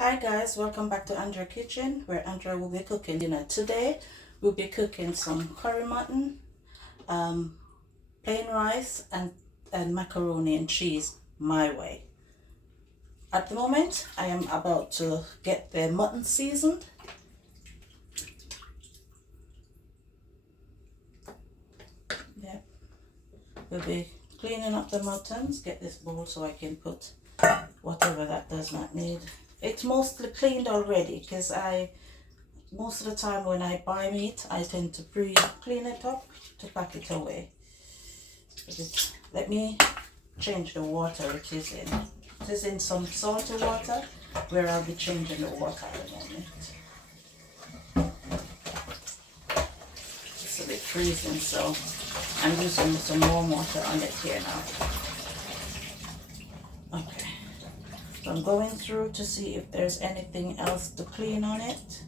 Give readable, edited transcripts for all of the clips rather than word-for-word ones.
Hi guys, welcome back to Andrea Kitchen, where Andrea will be cooking dinner. Today we'll be cooking some curry mutton, plain rice and macaroni and cheese my way. At the moment I am about to get the mutton seasoned. Yeah, we'll be cleaning up the muttons. Get this bowl so I can put whatever that does not need. It's mostly cleaned already because most of the time when I buy meat, I tend to pre-clean it up to pack it away. Let me change the water it is in. It is in some salty water where I'll be changing the water at the moment. It's a bit freezing, so I'm using some warm water on it here now. Okay. So I'm going through to see if there's anything else to clean on it.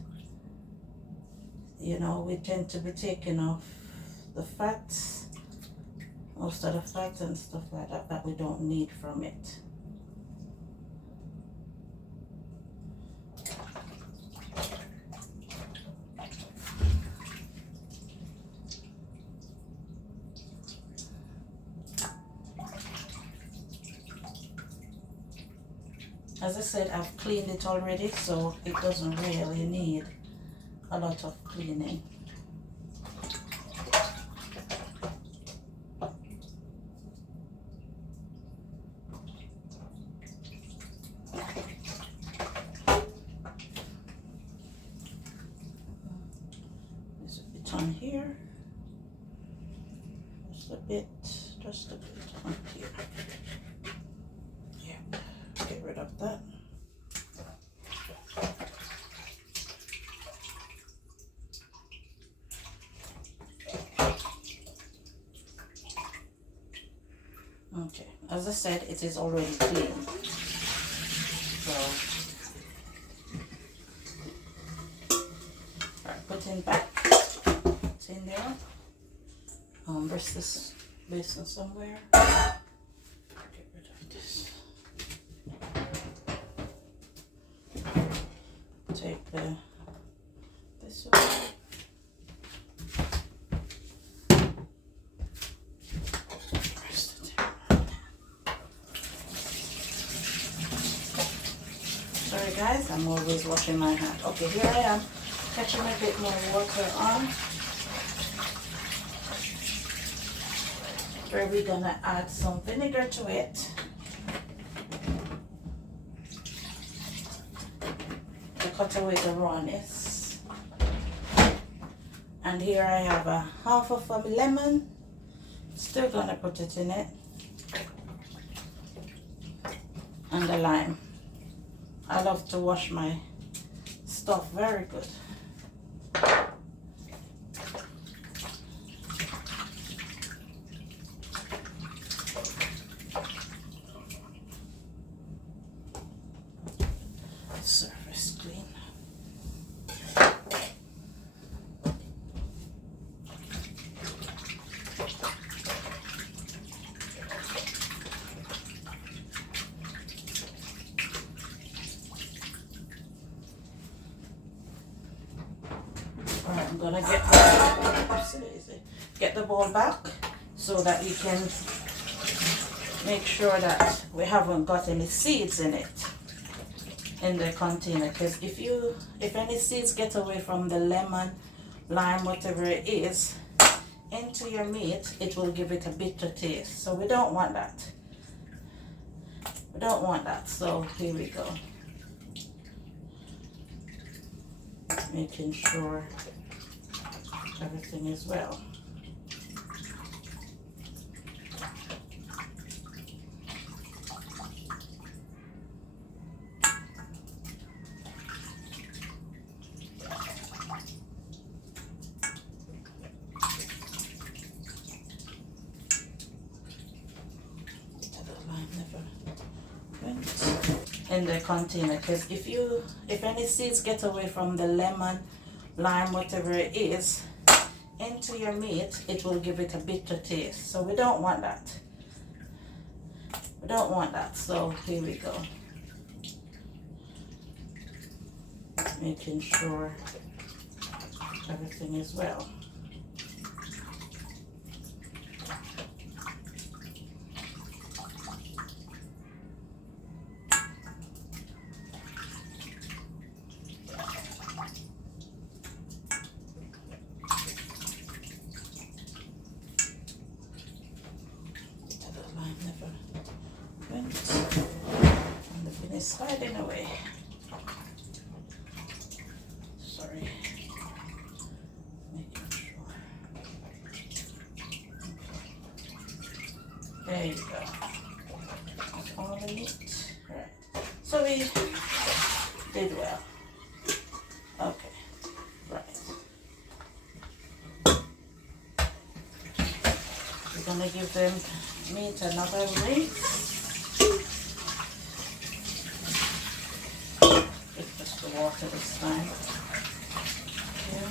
You know, we tend to be taking off the fats, most of the fats and stuff like that that we don't need from it. As I said, I've cleaned it already, so it doesn't really need a lot of cleaning. There's a bit on here, just a bit on here. Yeah, get rid of that. Okay, as I said, it is already clean. So, right, putting back, it's in there. Rest this basin somewhere. Get rid of this. Take this away. Sorry guys, I'm always washing my hand. Okay, here I am, catching a bit more water on. Where we're gonna add some vinegar to it to cut away the rawness. And here I have a half of a lemon. Still gonna put it in it. And the lime. I love to wash my stuff very good. Surface clean. Alright, I'm gonna get the bowl back so that we can make sure that we haven't got any seeds in it in the container, because if any seeds get away from the lemon, lime, whatever it is, into your meat, it will give it a bitter taste. So we don't want that. We don't want that. So here we go. Making sure everything is well. In the container, because if any seeds get away from the lemon, lime, whatever it is, into your meat, it will give it a bitter taste. So we don't want that. We don't want that. So here we go. making sure everything is well. The lime never went, and the bin is sliding away. Sorry. Making sure. There you go. That's all I need. Right. So we did well. Okay. Right. We're gonna give them meat another rinse. With just the water this time. Okay.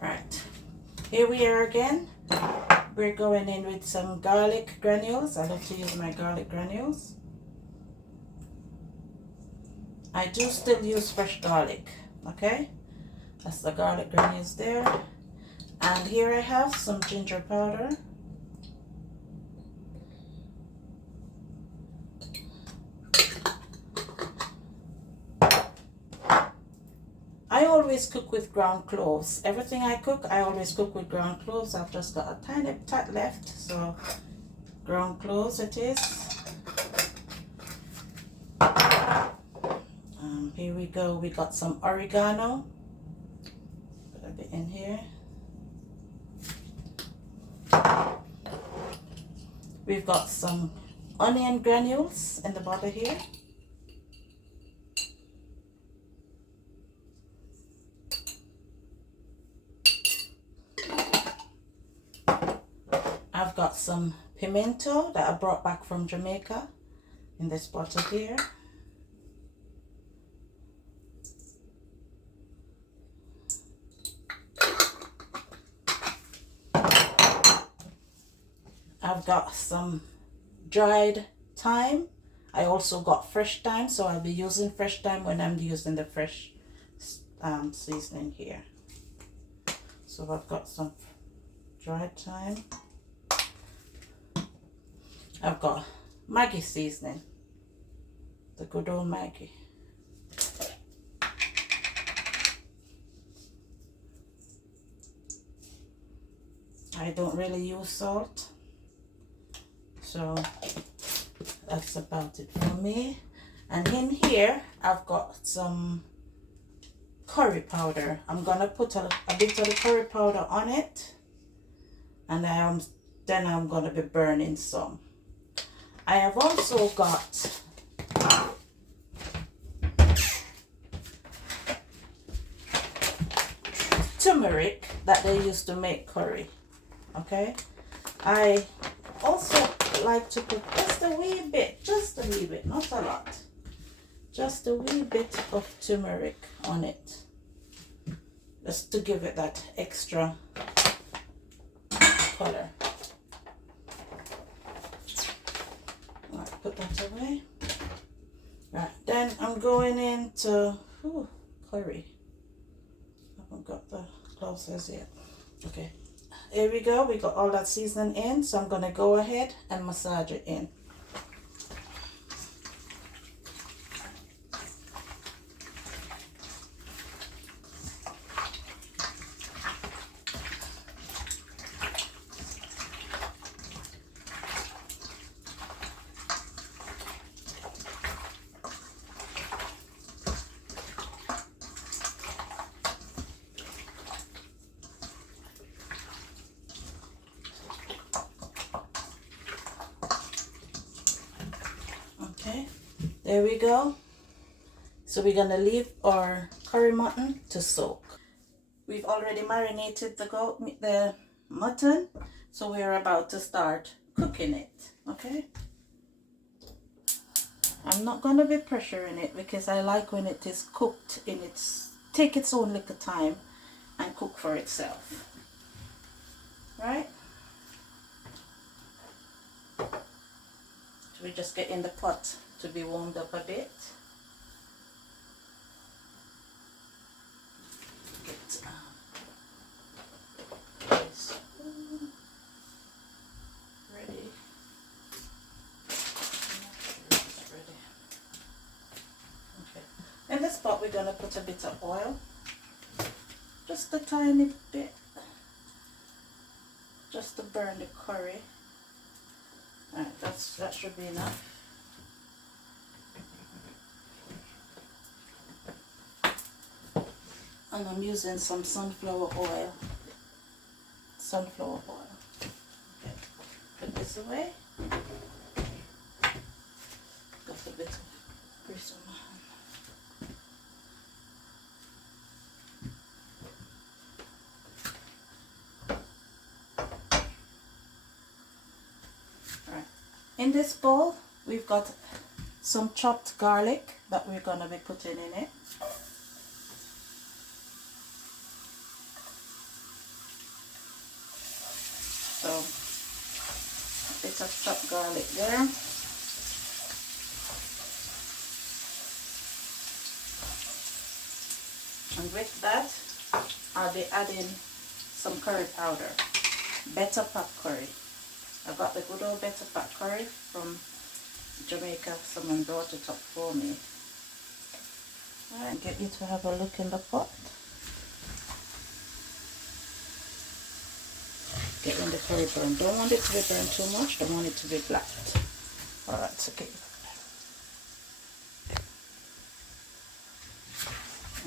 Right, here we are again. We're going in with some garlic granules. I love to use my garlic granules. I do still use fresh garlic, okay? That's the garlic granules there. And here I have some ginger powder. I always cook with ground cloves. Everything I cook, I always cook with ground cloves. I've just got a tiny tad left, so ground cloves it is. Here we go. We got some oregano. Put a bit in here. We've got some onion granules in the bottom here. I've got some pimento that I brought back from Jamaica in this bottle here. I've got some dried thyme. I also got fresh thyme, so I'll be using fresh thyme when I'm using the fresh seasoning here. So I've got some dried thyme. I've got Maggi seasoning, the good old Maggi. I don't really use salt, so that's about it for me. And in here I've got some curry powder. I'm gonna put a bit of the curry powder on it, and then I'm gonna be burning some. I have also got turmeric that they used to make curry. Okay, I also like to put just a wee bit, not a lot, just a wee bit of turmeric on it, just to give it that extra color. Right, put that away. Right, then I'm going into curry. I haven't got the glasses yet. Okay, here we go. We got all that seasoning in, so I'm gonna go ahead and massage it in. Okay, there we go. So we're gonna leave our curry mutton to soak. We've already marinated the mutton, so we're about to start cooking it. Okay, I'm not gonna be pressuring it because I like when it is cooked in take its own little time and cook for itself. Right? So we just get in the pot to be warmed up a bit. Get this ready. Ready. Okay. In this pot we're gonna put a bit of oil. Just a tiny bit. Just to burn the curry. Alright, that should be enough. And I'm using some sunflower oil. Sunflower oil. Okay, put this away. Got a bit of grease on my hand. In this bowl, we've got some chopped garlic that we're going to be putting in it. So, a bit of chopped garlic there. And with that, I'll be adding some curry powder, Better Pot Curry. I got the good old Better Pot Curry from Jamaica. Someone brought it up for me. Alright, get you to have a look in the pot. Getting the curry burned. Don't want it to be burned too much. Don't want it to be black. Alright, so get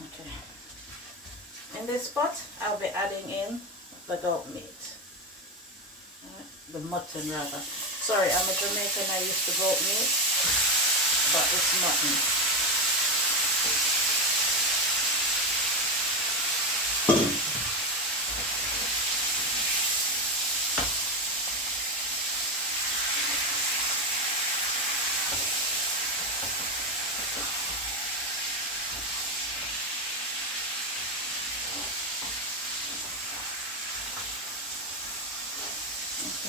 okay. In this pot, I'll be adding in the goat meat. The mutton rather. Sorry, I'm a Jamaican, I used to goat meat, but it's mutton.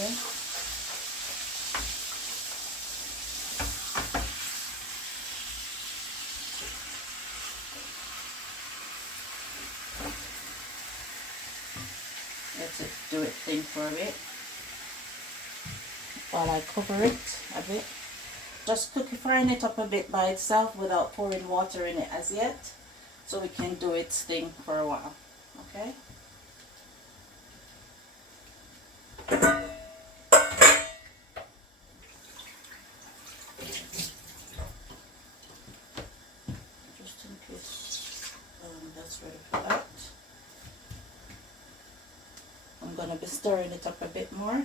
Okay. Let it do its thing for a bit while I cover it a bit. Just frying it up a bit by itself without pouring water in it as yet, so we can do its thing for a while. Okay. Just in case that's ready for that. I'm going to be stirring it up a bit more.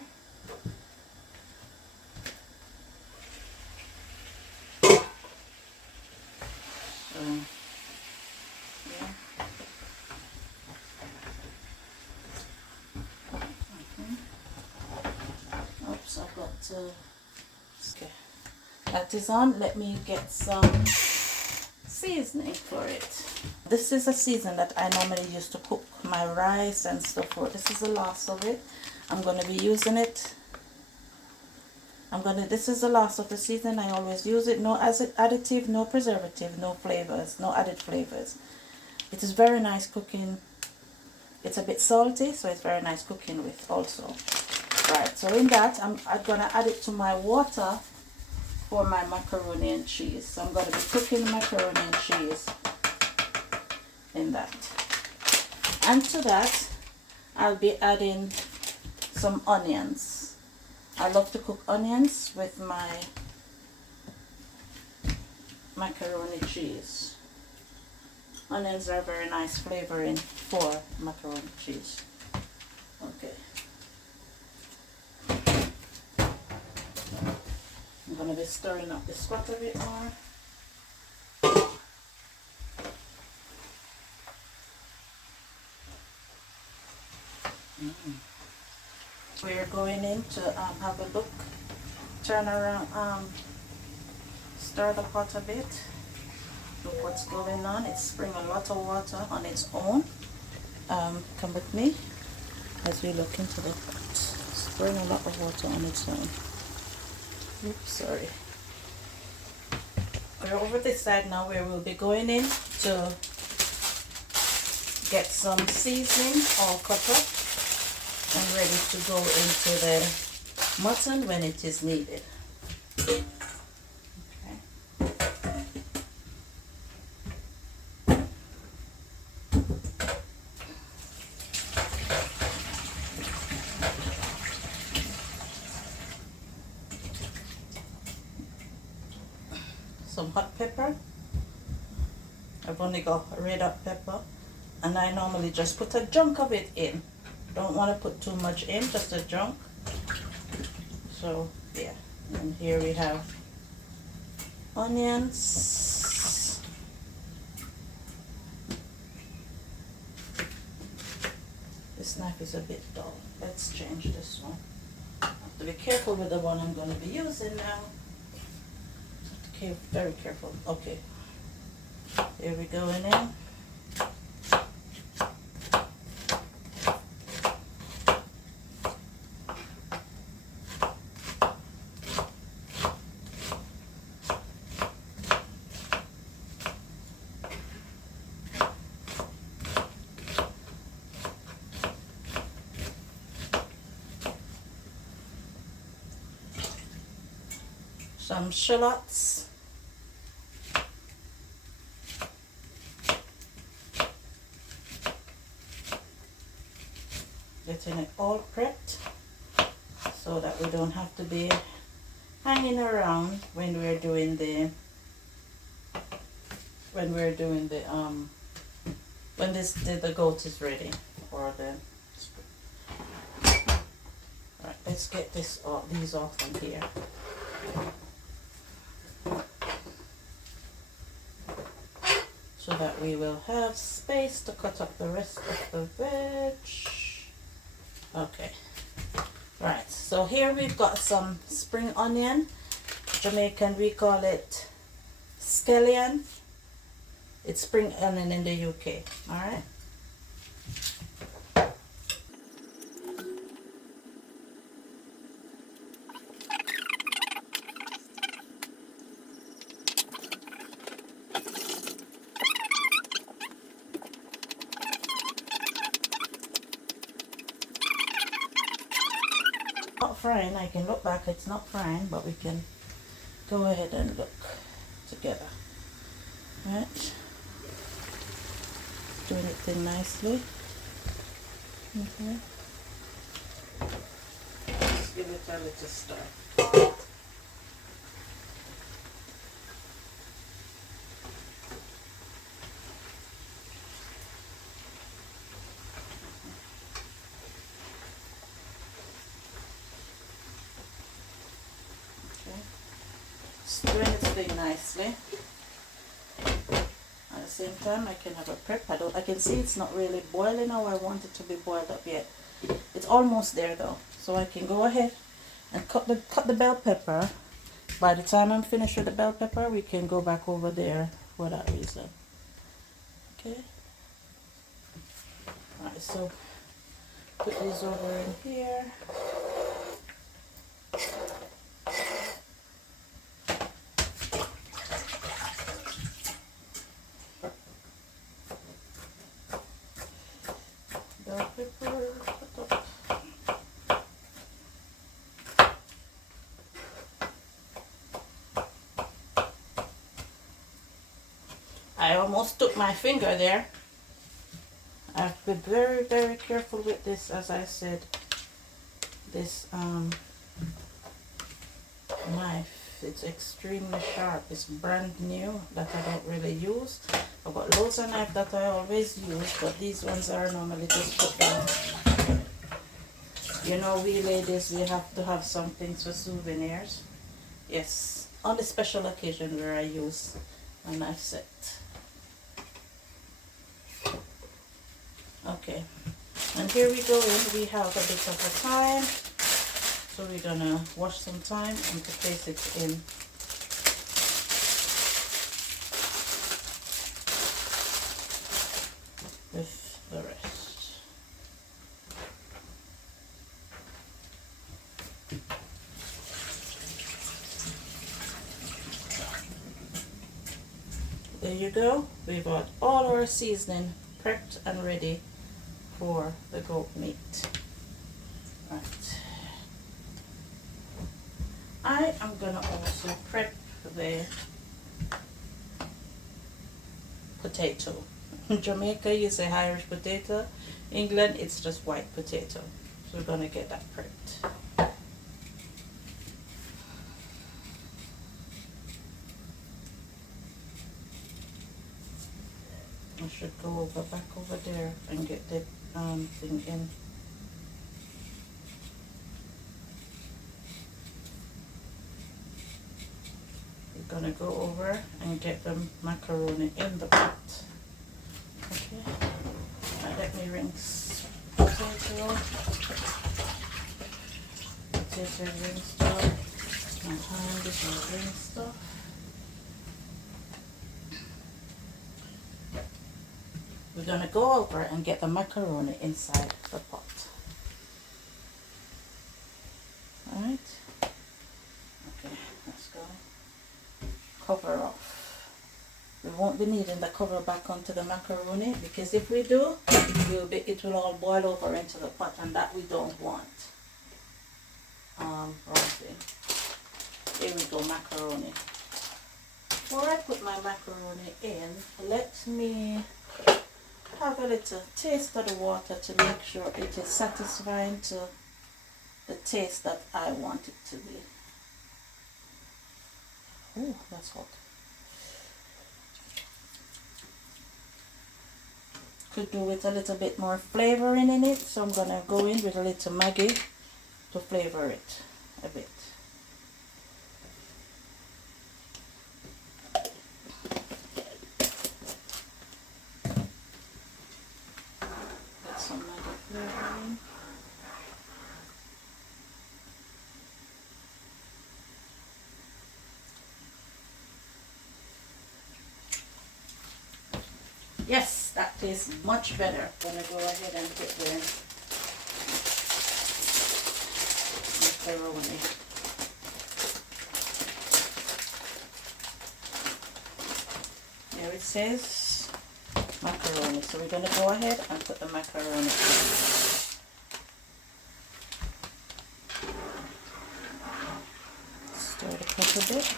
Yeah. Oops, I've got okay. That is on. Let me get some seasoning for it. This is a season that I normally use to cook my rice and stuff for. This is the last of it. I'm going to be using it. This is the last of the season. I always use it. No additive, no preservative, no flavors, no added flavors. It is very nice cooking. It's a bit salty, so it's very nice cooking with also. Right, so in that, I'm going to add it to my water for my macaroni and cheese. So I'm going to be cooking macaroni and cheese in that. And to that, I'll be adding some onions. I love to cook onions with my macaroni cheese. Onions are very nice flavoring for macaroni cheese. Okay. I'm going to be stirring up this pot a bit more. We're going in to have a look, turn around, stir the pot a bit, look what's going on. It's spraying a lot of water on its own. come with me as we look into the pot. It's pouring a lot of water on its own. Oops, sorry. We're over this side now where we'll be going in to get some seasoning all cut up and ready to go into the mutton when it is needed. Okay. Some hot pepper. I've only got red hot pepper, and I normally just put a chunk of it in. Don't want to put too much in, just a chunk. So yeah, and here we have onions. This knife is a bit dull. Let's change this one. I have to be careful with the one I'm going to be using now. Okay, very careful. Okay, here we go in. Some shallots. Getting it all prepped so that we don't have to be hanging around when we're doing the when the goat is ready, or the right. Let's get these off from here. So that we will have space to cut up the rest of the veg. Okay, right, so here we've got some spring onion. Jamaican, we call it scallion. It's spring onion in the UK, all right? Not frying. I can look back, it's not frying, but we can go ahead and look together. Right, doing it in nicely. Just give it a little stir. Stir it thing nicely. At the same time, I can have a prep. I can see it's not really boiling how I want it to be boiled up yet. It's almost there though, so I can go ahead and cut the bell pepper. By the time I'm finished with the bell pepper, we can go back over there for that reason. Okay. Alright, so put these over in here. Bell pepper, put up. I almost took my finger there. I have to be very, very careful with this, as I said. This knife, it's extremely sharp. It's brand new that I don't really use. I've got loads of knives that I always use, but these ones are normally just put down. You know, we ladies, we have to have some things for souvenirs. Yes, on the special occasion where I use a knife set. Okay, and here we go in. We have a bit of a thyme, so we're gonna wash some thyme and to place it in. With the rest. there you go. We've got all our seasoning prepped and ready for the goat meat. Right. I am gonna also prep the potato. In Jamaica you say Irish potato. England it's just white potato. So we're gonna get that prepped. I should go back over there and get the thing in. We're gonna go over and get the macaroni in the pot. Okay. Right, let me rinse potato. Potato rinsed off. This is rinsed off. We're gonna go over and get the macaroni inside the pot. Alright. Okay, let's go. Cover off. We won't be needing the cover back onto the macaroni because if we do, it will all boil over into the pot and that we don't want. Wrong thing. Here we go, macaroni. Before I put my macaroni in, let me have a little taste of the water to make sure it is satisfying to the taste that I want it to be. Oh, that's hot. Could do with a little bit more flavoring in it, so I'm gonna go in with a little Maggi to flavor it a bit. Get some Maggi flavoring. Yes, that tastes much better. I'm gonna go ahead and put the macaroni. There it says macaroni. So we're gonna go ahead and put the macaroni in. Stir the pot a bit.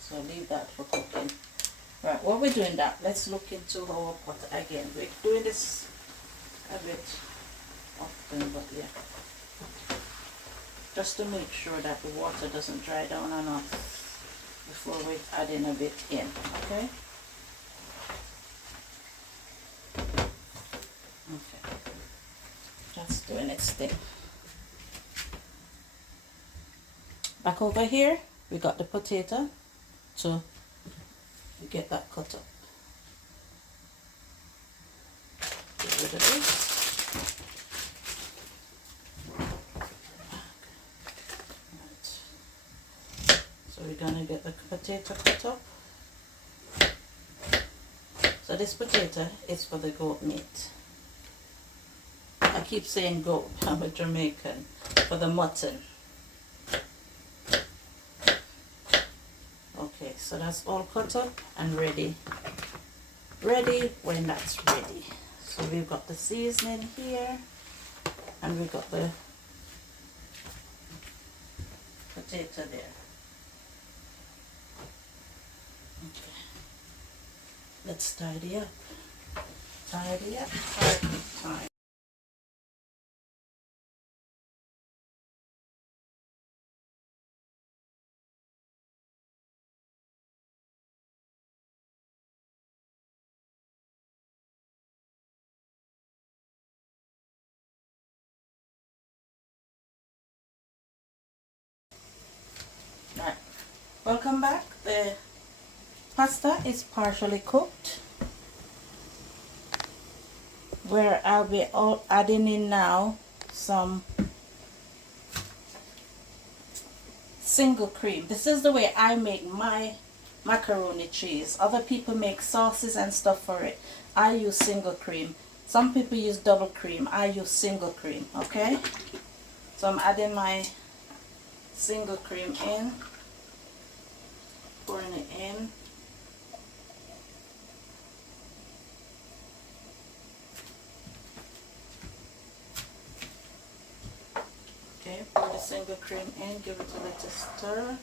So leave that for cooking. Right, while we're doing that, let's look into our pot again. We're doing this a bit often, but yeah. Just to make sure that the water doesn't dry down enough before we add in a bit in, okay? Okay, that's doing its thing. Back over here, we got the potato. So we get that cut up. Get rid of this. Right. So we're gonna get the potato cut up. So this potato is for the goat meat. I keep saying goat, I'm a Jamaican. For the mutton. Okay, so that's all cut up and ready. Ready when that's ready. So we've got the seasoning here and we've got the potato there. Okay. Let's tidy up. Tidy up, time. Right, welcome back. The pasta is partially cooked. Where I'll be adding in now some single cream. This is the way I make my macaroni cheese. Other people make sauces and stuff for it. I use single cream. Some people use double cream. I use single cream, okay? So I'm adding my single cream in, pouring it in. Okay, pour the single cream in, give it a little stir.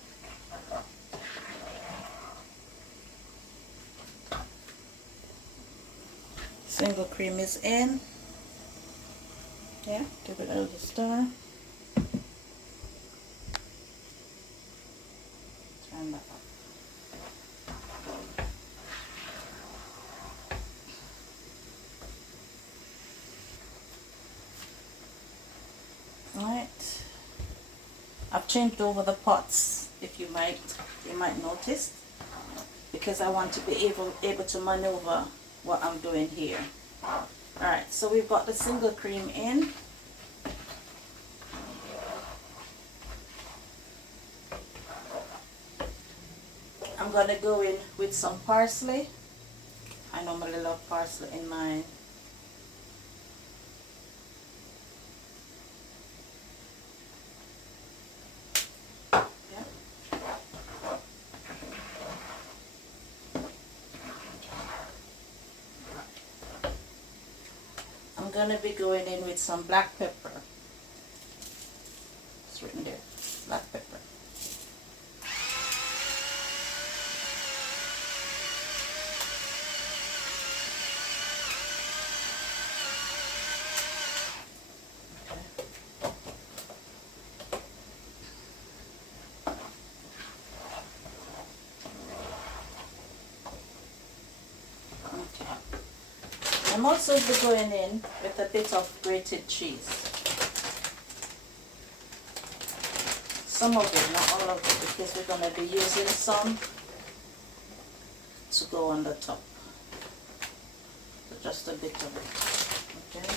Single cream is in. Yeah, give it a little stir. Turn that up. Alright. I've changed over the pots, if you might notice, because I want to be able to maneuver what I'm doing here. Alright, so we've got the single cream in. I'm gonna go in with some parsley. I normally love parsley in mine. Yeah. I'm gonna be going in with some black pepper. It's written there, black pepper. I'm also going in with a bit of grated cheese. Some of it, not all of it, because we're going to be using some to go on the top. So just a bit of it. Okay.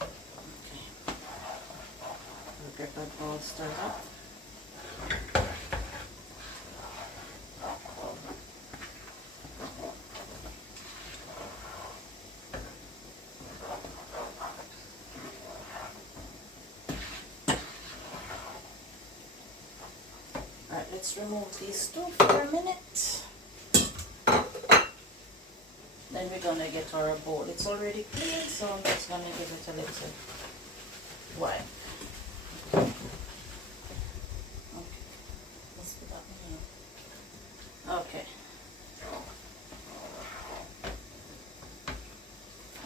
Okay. We'll get that all stirred up. Let's remove these two for a minute. Then we're gonna get our bowl. It's already clean, so I'm just gonna give it a little wipe. Okay. Let's put that one in. Okay.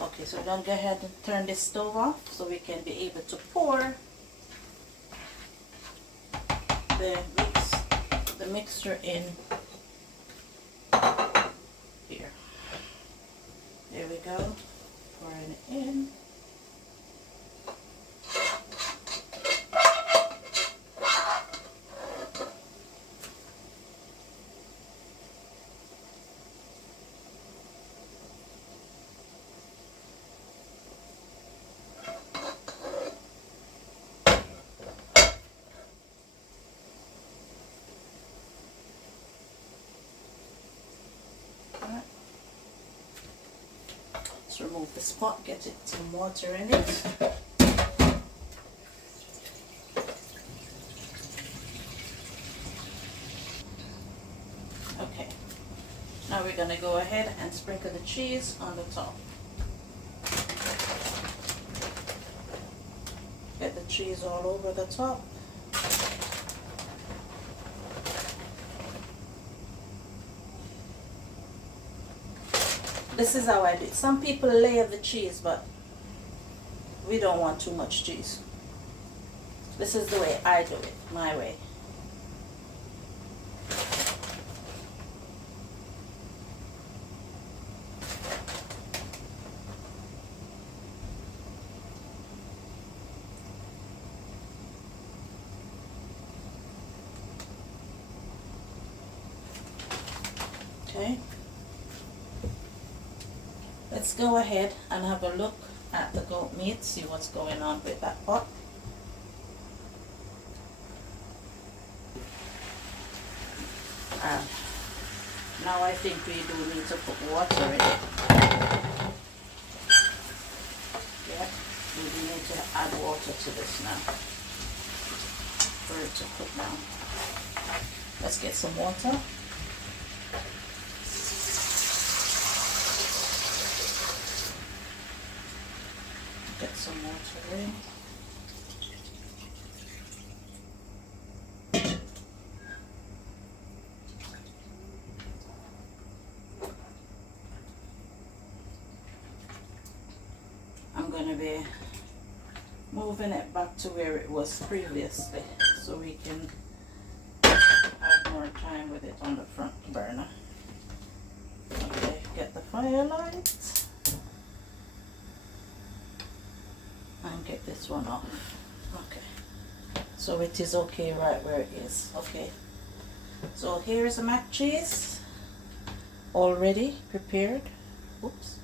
Okay, so we're gonna go ahead and turn this stove off so we can be able to pour the mixture in here. There we go. Pouring it in. Let's remove the spot, get it some water in it. Okay, now we're going to go ahead and sprinkle the cheese on the top. Get the cheese all over the top. This is how I do it. Some people layer the cheese, but we don't want too much cheese. This is the way I do it, my way. Okay. Let's go ahead and have a look at the goat meat, see what's going on with that pot. And now I think we do need to put water in it. Yeah. We need to add water to this now for it to cook down. Let's get some water. Get some water in. I'm going to be moving it back to where it was previously so we can have more time with it on the front burner. Okay, get the fire light and get this one off. Okay, so it is okay right where it is. Okay, so here is the mac cheese already prepared. Oops,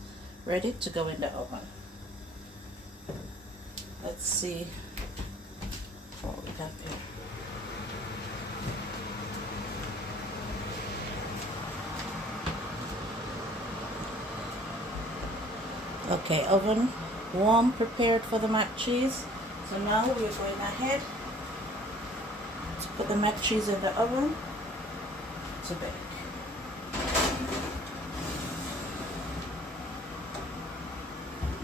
ready to go in the oven. Let's see what we got here. Okay, oven warm, prepared for the mac cheese. So now we're going ahead to put the mac cheese in the oven to bake.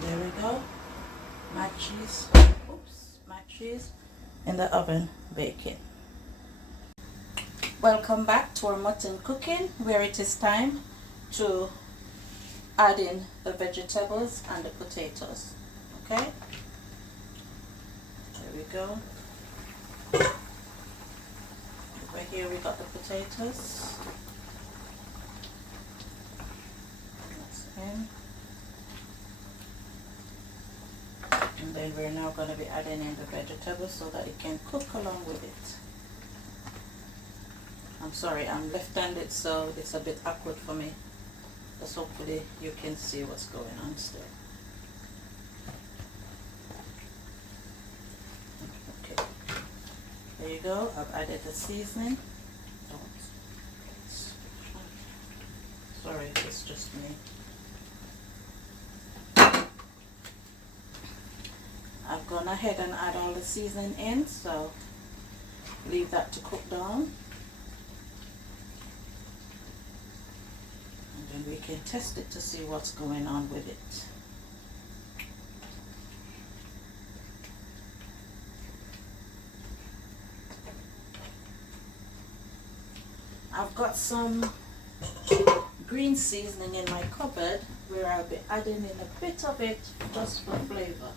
There we go. Mac cheese, mac cheese in the oven baking. Welcome back to our mutton cooking, where it is time to add in the vegetables and the potatoes. Okay, there we go. Over here we got the potatoes. That's in. And then we're now going to be adding in the vegetables so that it can cook along with it. I'm sorry, I'm left-handed, so it's a bit awkward for me. Just hopefully you can see what's going on still. Okay, there you go. I've added the seasoning. Sorry, it's just me. I've gone ahead and add all the seasoning in, so leave that to cook down. And then we can test it to see what's going on with it. I've got some green seasoning in my cupboard where I'll be adding in a bit of it just for flavor.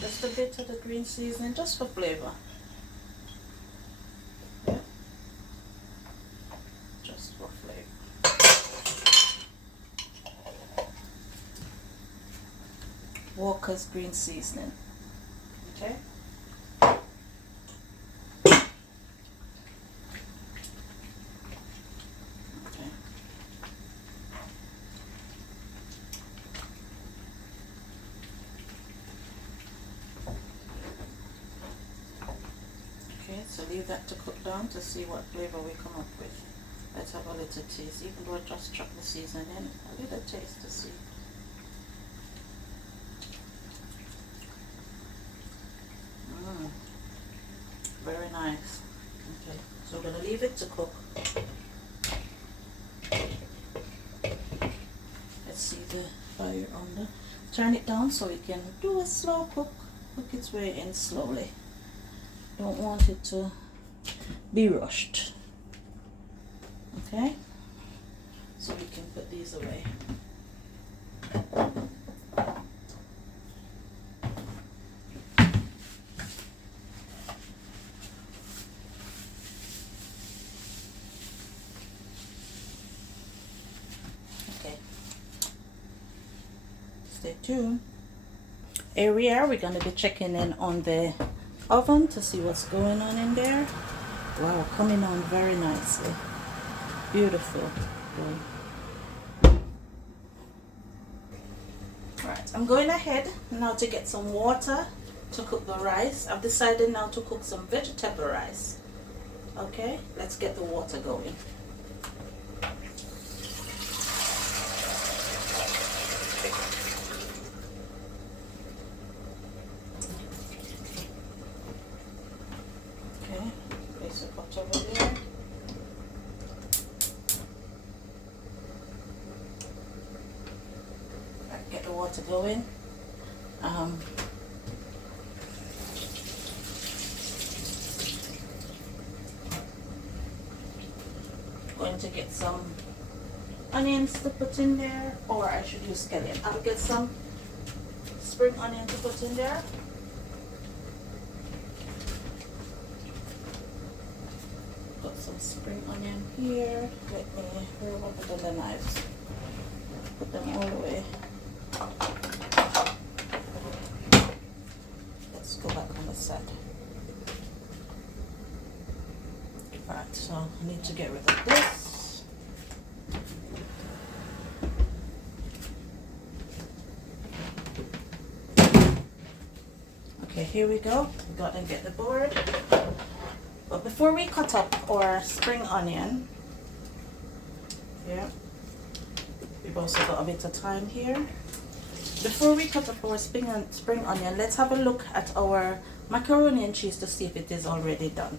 Just a bit of the green seasoning just for flavor. Yeah. Just for flavor. Walker's green seasoning. Okay. Okay, so leave that to cook down to see what flavor we come up with. Let's have a little taste, even though I just chuck the seasoning in, a little taste to see. Very nice. Okay, so we're going to leave it to cook. Let's see the fire on the... Turn it down so it can do a slow cook. Cook its way in slowly. Don't want it to be rushed. Okay, so we can put these away. Okay, stay tuned. Here we are. We're going to be checking in on the oven to see what's going on in there. Wow, coming on very nicely. Beautiful. Right, I'm going ahead now to get some water to cook the rice. I've decided now to cook some vegetable rice. Okay, let's get the water going. Okay, place the pot over there. Right, get the water going. Going to get some onions to put in there, or I should use scallion. I'll get some spring onion to put in there. Got some spring onion here. Let me, where will I put the knives? Put them all the way. Let's go back on the side. Alright, so I need to get rid of this. Okay, here we go. We got to get the board. But before we cut up our spring onion, yeah, we've also got a bit of time here. Before we cut up our spring onion, let's have a look at our macaroni and cheese to see if it is already done.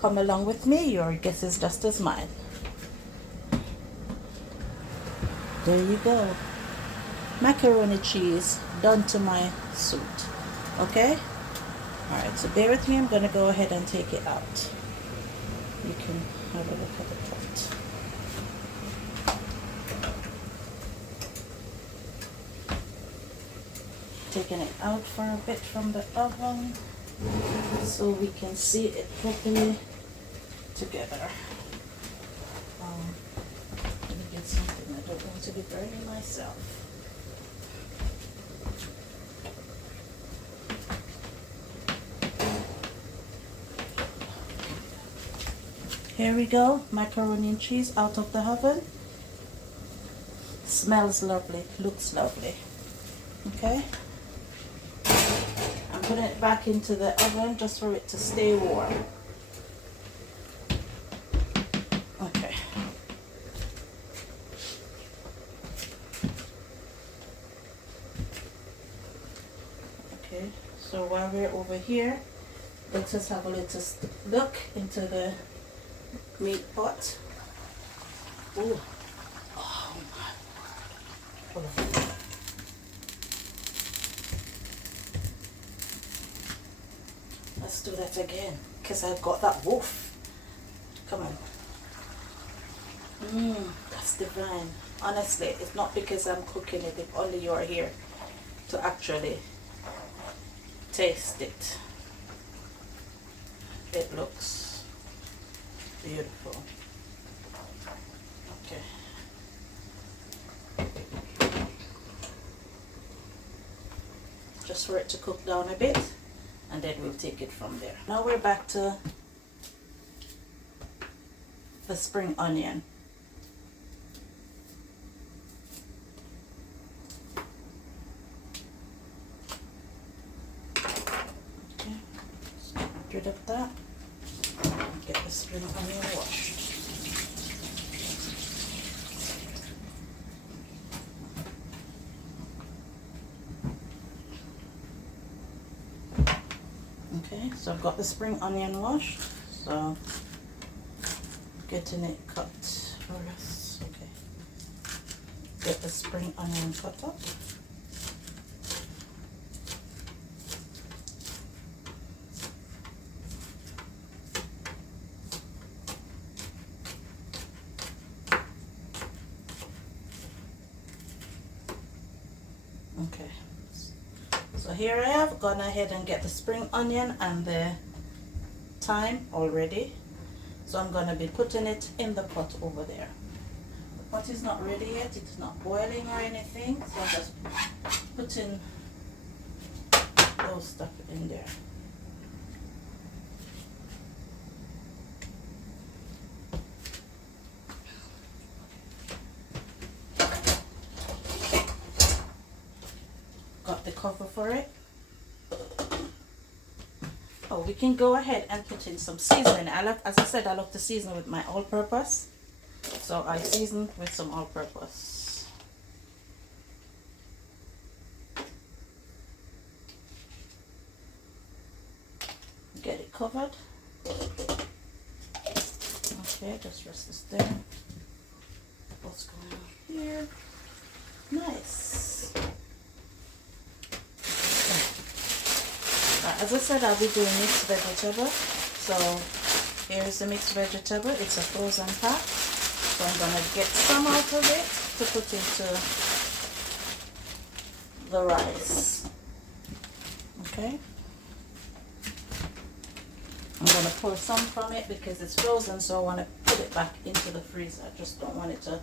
Come along with me, your guess is just as mine. There you go. Macaroni cheese done to my suit. Okay? Alright, so bear with me, I'm going to go ahead and take it out. You can have a look at the pot. Taking it out for a bit from the oven so we can see it properly together. Let me get something I don't want to be burning myself. Here we go, macaroni and cheese out of the oven. Smells lovely, looks lovely. Okay, I'm putting it back into the oven just for it to stay warm. Okay. Okay, so while we're over here, let's just have a little look into the meat pot. Ooh. Oh my word. Let's do that again, because I've got that woof. Come on. That's divine. Honestly, it's not because I'm cooking it, if only you're here to actually taste it. It looks beautiful. Okay. Just for it to cook down a bit, and then we'll take it from there. Now we're back to the spring onion. Okay, let's get rid of that. Get the spring onion washed. Okay, so I've got the spring onion washed, so getting it cut for us. Okay, get the spring onion cut up. Okay, so here I have gone ahead and get the spring onion and the thyme already. So I'm going to be putting it in the pot over there. The pot is not ready yet, it's not boiling or anything, so I'm just putting those stuff in there. Got the cover for it. Oh, we can go ahead and put in some seasoning. As I said, I love to season with my all-purpose. So I season with some all-purpose. Get it covered. Okay, just rest this there. What's going on here? Nice. As I said, I'll be doing mixed vegetable. So here's the mixed vegetable. It's a frozen pack. So I'm going to get some out of it to put into the rice. Okay. I'm going to pull some from it because it's frozen, so I want to put it back into the freezer. I just don't want it to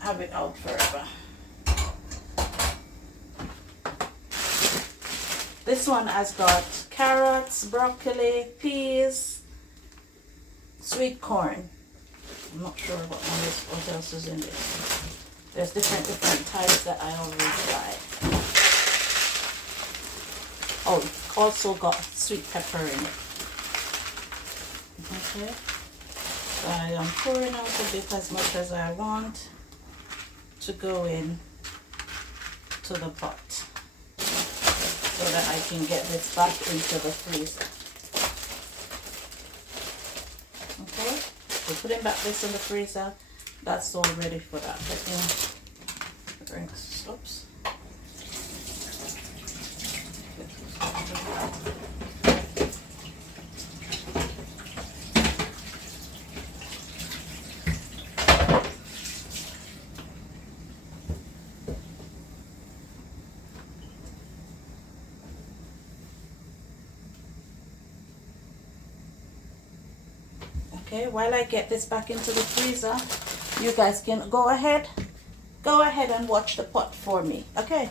have it out forever. This one has got carrots, broccoli, peas, sweet corn. I'm not sure what else is in this. There's different types that I already tried. Oh, it's also got sweet pepper in it. Okay. So I am pouring out a bit as much as I want to go in to the pot, so that I can get this back into the freezer. Okay, so putting back this in the freezer, that's all ready for that. Let me drink, oops. Okay, while I get this back into the freezer, you guys can go ahead and watch the pot for me. Okay,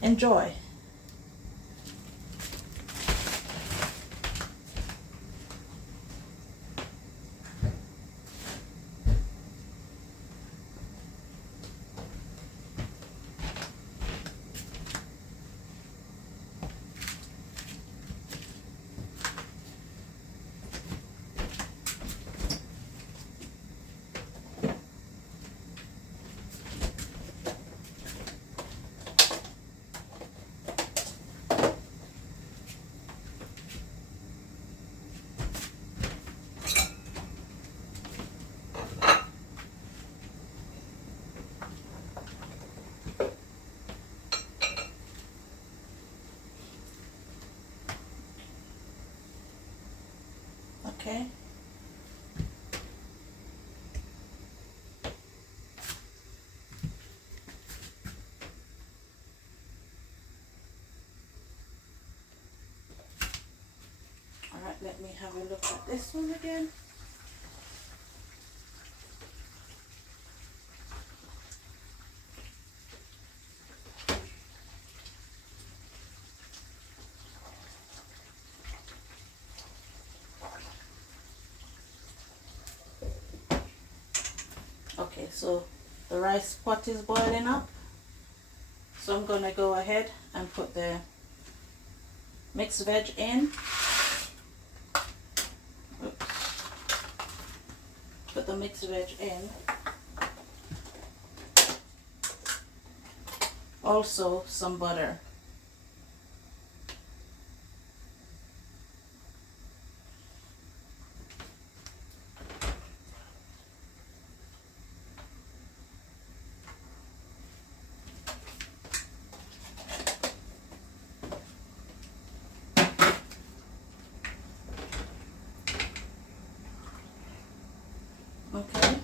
enjoy. Okay. All right, let me have a look at this one again. Okay, so the rice pot is boiling up. So I'm going to go ahead and put the mixed veg in. Oops. Put the mixed veg in. Also some butter. Okay,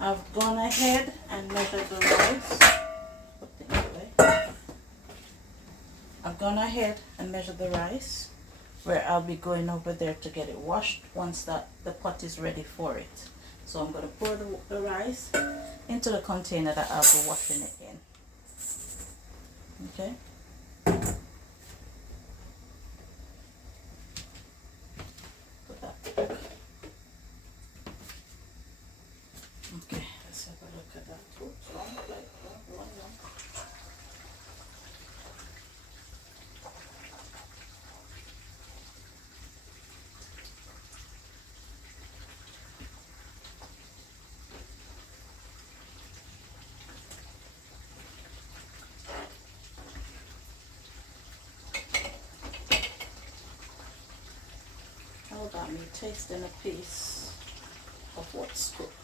I've gone ahead and measured the rice. Put things away. I've gone ahead and measured the rice, where I'll be going over there to get it washed once the pot is ready for it. So I'm going to pour the rice into the container that I'll be washing it in. Okay. Put that back. Okay, let's have a look at that. Oops, wrong. about me tasting a piece of what's cooked.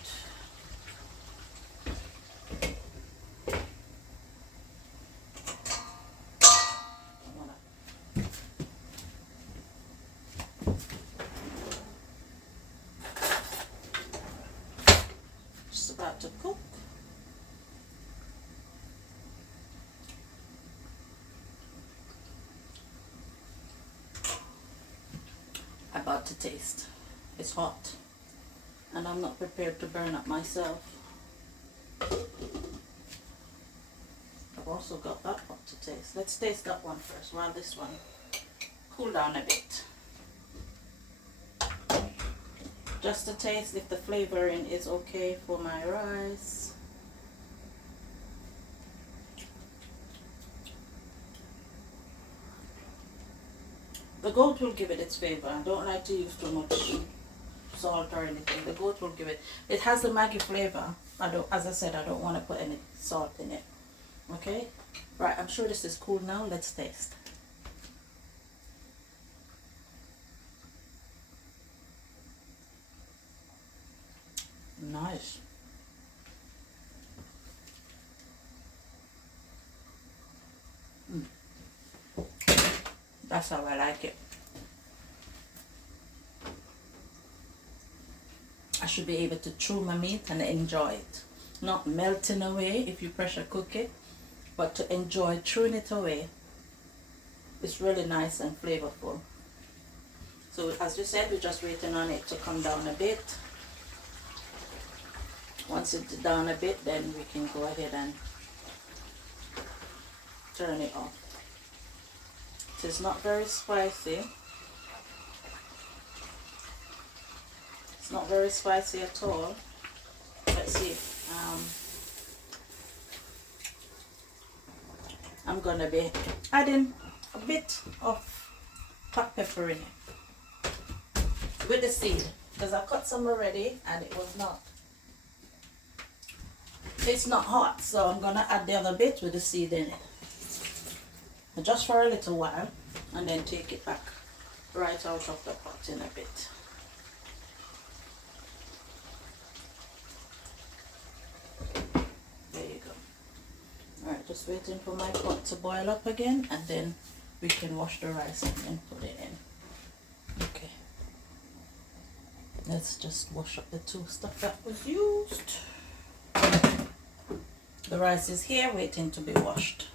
Just about to cook. About to taste. It's hot and I'm not prepared to burn up myself. I've also got that one to taste. Let's taste that one first while this one cool down a bit. Just to taste if the flavoring is okay for my rice. The goat will give it its flavor. I don't like to use too much salt or anything. The goat will give it. It has the Maggi flavor. As I said, I don't want to put any salt in it. Okay? Right, I'm sure this is cool now. Let's taste. Nice. That's how I like it. I should be able to chew my meat and enjoy it. Not melting away if you pressure cook it, but to enjoy chewing it away. It's really nice and flavorful. So as you said, we're just waiting on it to come down a bit. Once it's down a bit, then we can go ahead and turn it off. It is not very spicy. It's not very spicy at all. Let's see. I'm gonna be adding a bit of hot pepper in it with the seed, because I cut some already and it's not hot, so I'm gonna add the other bit with the seed in it just for a little while and then take it back right out of the pot in a bit. There you go. Alright, just waiting for my pot to boil up again and then we can wash the rice and then put it in. Okay. Let's just wash up the two stuff that was used. The rice is here waiting to be washed.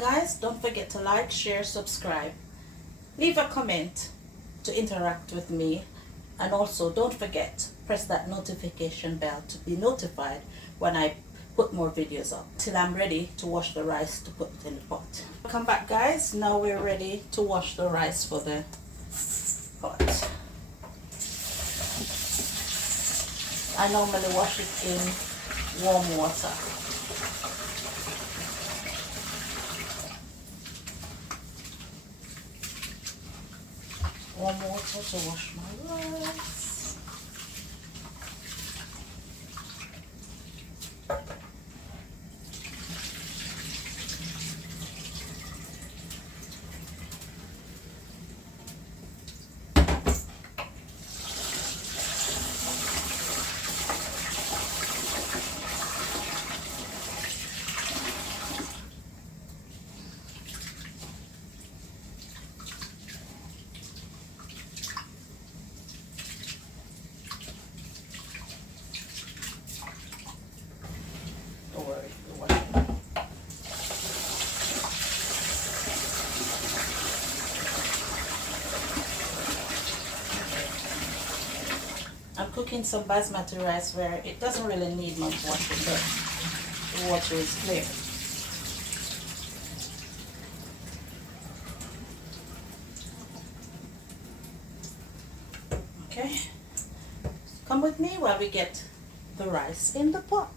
Guys, don't forget to like, share, subscribe, leave a comment to interact with me, and also don't forget press that notification bell to be notified when I put more videos up till I'm ready to wash the rice to put it in the pot. Welcome back, guys. Now we're ready to wash the rice for the pot. I normally wash it in warm water. Warm water to wash my rice. Don't worry, don't worry. I'm cooking some basmati rice where it doesn't really need much washing, but the water is clear. Okay, come with me while we get the rice in the pot.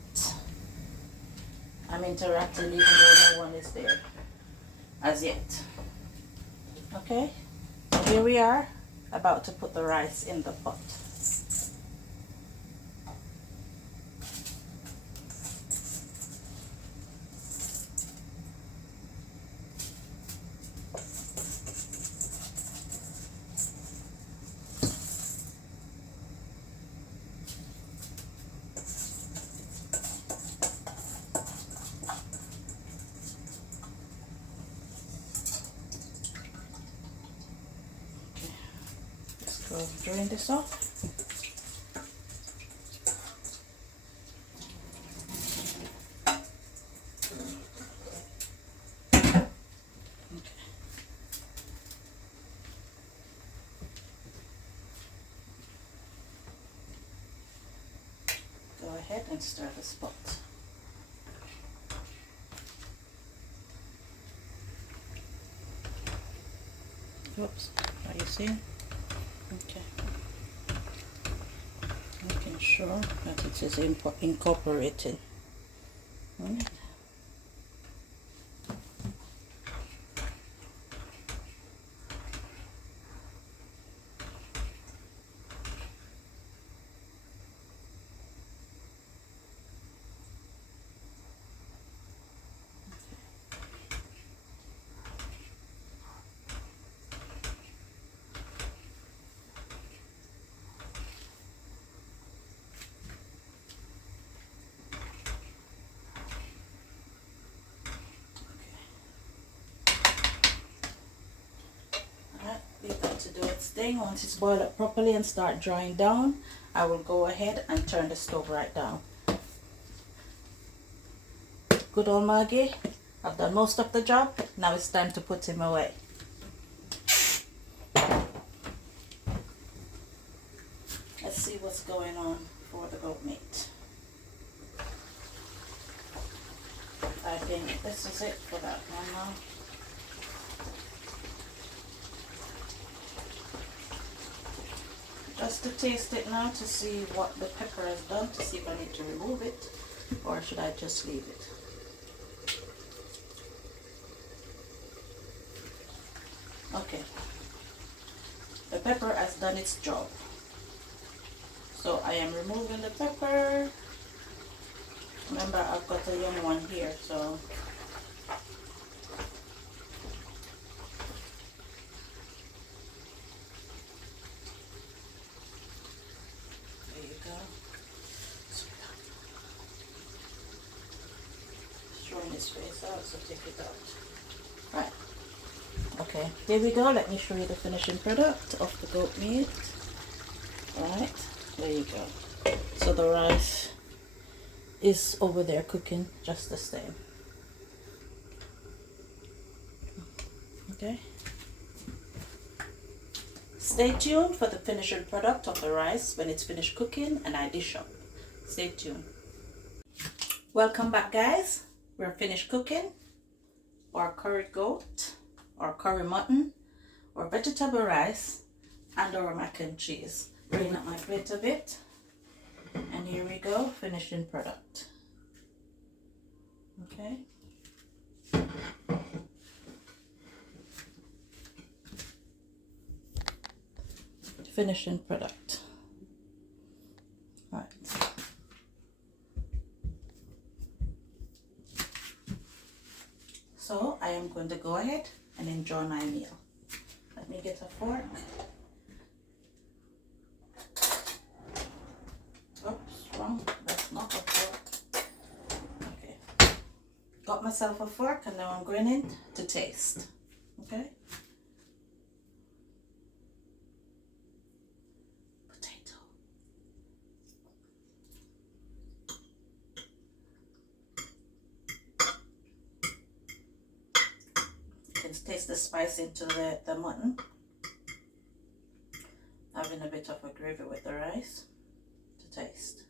I'm interacting even though no one is there as yet. Okay, here we are about to put the rice in the pot. go drain this off. Go ahead and stir the spot. Oops, are you seeing? Okay. Making sure that it is incorporated. Right. Leave that to do its thing. Once it's boiled up properly and start drying down, I will go ahead and turn the stove right down. Good old Maggie, I've done most of the job. Now it's time to put him away. Let's see what's going on for the goat meat. I think this is it for that one now. Just to taste it now to see what the pepper has done, to see if I need to remove it or should I just leave it. Okay, the pepper has done its job, so I am removing the pepper. Remember, I've got a young one here, so his face out, so take it out. Right. Okay, here we go. Let me show you the finishing product of the goat meat. Right, there you go. So the rice is over there cooking just the same. Okay. Stay tuned for the finishing product of the rice when it's finished cooking and I dish up. Stay tuned. Welcome back, guys. We're finished cooking our curried goat, or curry mutton, or vegetable rice, and our mac and cheese. Bring up my plate a bit, and here we go, finishing product. Okay. Finishing product. All right. So I am going to go ahead and enjoy my meal. Let me get a fork. Oops, wrong. That's not a fork. Okay. Got myself a fork and now I'm going in to taste. Okay. Potato. Taste the spice into the mutton. Having a bit of a gravy with the rice to taste.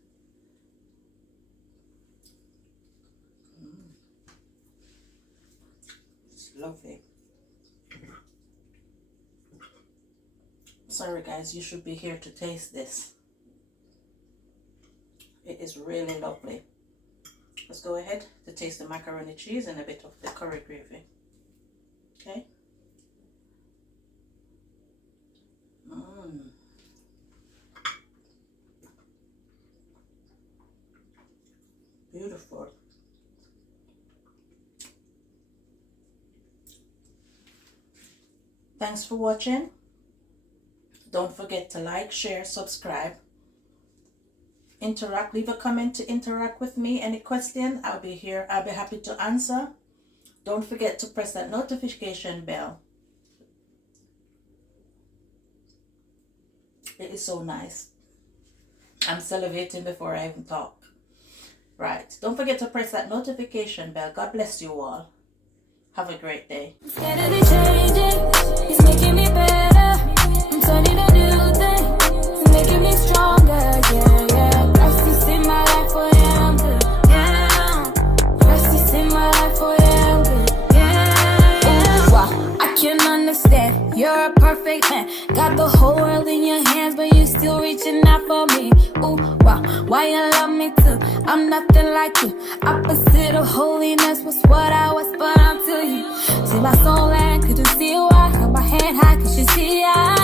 It's lovely. Sorry guys, you should be here to taste this. It is really lovely. Let's go ahead to taste the macaroni cheese and a bit of the curry gravy. Okay. Beautiful. Thanks for watching. Don't forget to like, share, subscribe. Interact, leave a comment to interact with me. Any question, I'll be here. I'll be happy to answer. Don't forget to press that notification bell. It is so nice. I'm salivating before I even talk. Right. Don't forget to press that notification bell. God bless you all. Have a great day. Steadily changing, he's making me better. I'm turning a new thing, he's making me stronger. Yeah, yeah. Christ is in my life, oh yeah, I'm good. Yeah. Christ is in my life, oh yeah, I'm good. Yeah, yeah. Wow, I can understand. You're a perfect man. Got the whole world in your hands, but you still reaching out for me. Ooh, wow, why you love me too? I'm nothing like you. Opposite of holiness was what I was, but I'm to you. See my soul and couldn't see why. Got my hand high, cause you see I